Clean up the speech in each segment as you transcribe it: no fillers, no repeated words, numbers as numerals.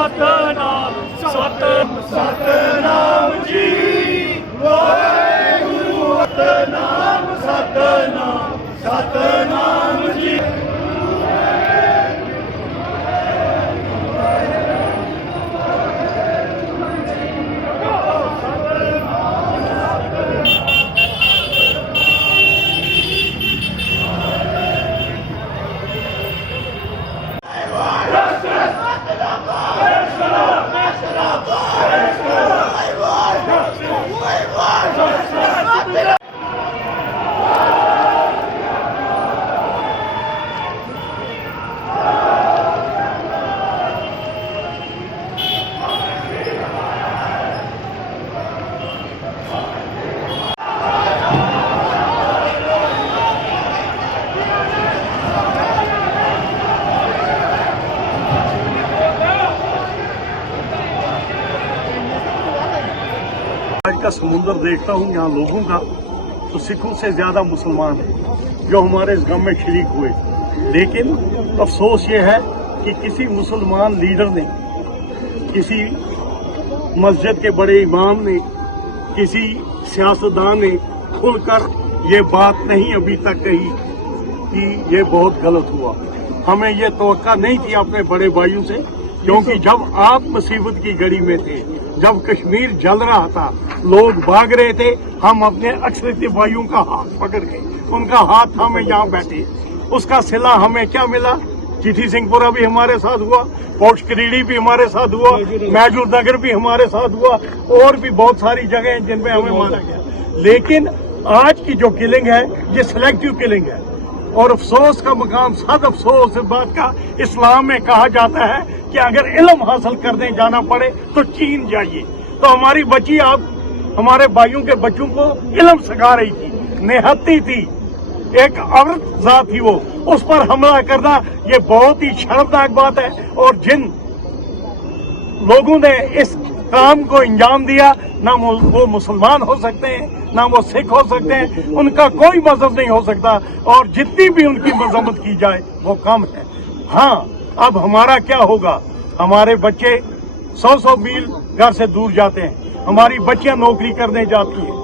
सतनाम सतनाम जी वाहेगुरु सतनाम सतनाम सतनाम जी। आज का समुद्र देखता हूँ यहाँ लोगों का, तो सिखों से ज्यादा मुसलमान हैं जो हमारे इस गम में शरीक हुए। लेकिन अफसोस ये है कि किसी मुसलमान लीडर ने, किसी मस्जिद के बड़े इमाम ने, किसी सियासतदान ने खुलकर ये बात नहीं अभी तक कही कि ये बहुत गलत हुआ। हमें ये तवक्का नहीं थी अपने बड़े भाइयों से, क्योंकि जब आप मुसीबत की घड़ी में थे, जब कश्मीर जल रहा था, लोग भाग रहे थे, हम अपने अक्षरित भाइयों का हाथ पकड़ के उनका हाथ थामे यहाँ बैठे। उसका सिला हमें क्या मिला? चिट्ठी सिंहपुरा भी हमारे साथ हुआ, पोर्ट करीड़ी भी हमारे साथ हुआ, मैजूर नगर भी हमारे साथ हुआ, और भी बहुत सारी जगह हैं जिनमें हमें मारा गया। लेकिन आज की जो किलिंग है ये सिलेक्टिव किलिंग है, और अफसोस का मकाम, सद अफसोस इस बात का, इस्लाम में कहा जाता है कि अगर इल्म हासिल करने जाना पड़े तो चीन जाइए। तो हमारी बच्ची आप हमारे भाइयों के बच्चों को इल्म सिखा रही थी, निहत्ती थी, एक औरत जात थी वो, उस पर हमला करना ये बहुत ही शर्मनाक बात है। और जिन लोगों ने इस काम को अंजाम दिया, ना वो मुसलमान हो सकते हैं, ना वो सिख हो सकते हैं, उनका कोई मजहब नहीं हो सकता, और जितनी भी उनकी मजम्मत की जाए वो कम है। हाँ, अब हमारा क्या होगा? हमारे बच्चे 100-100 मील घर से दूर जाते हैं, हमारी बच्चियां नौकरी करने जाती हैं।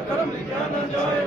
कर्म लिखा न जाए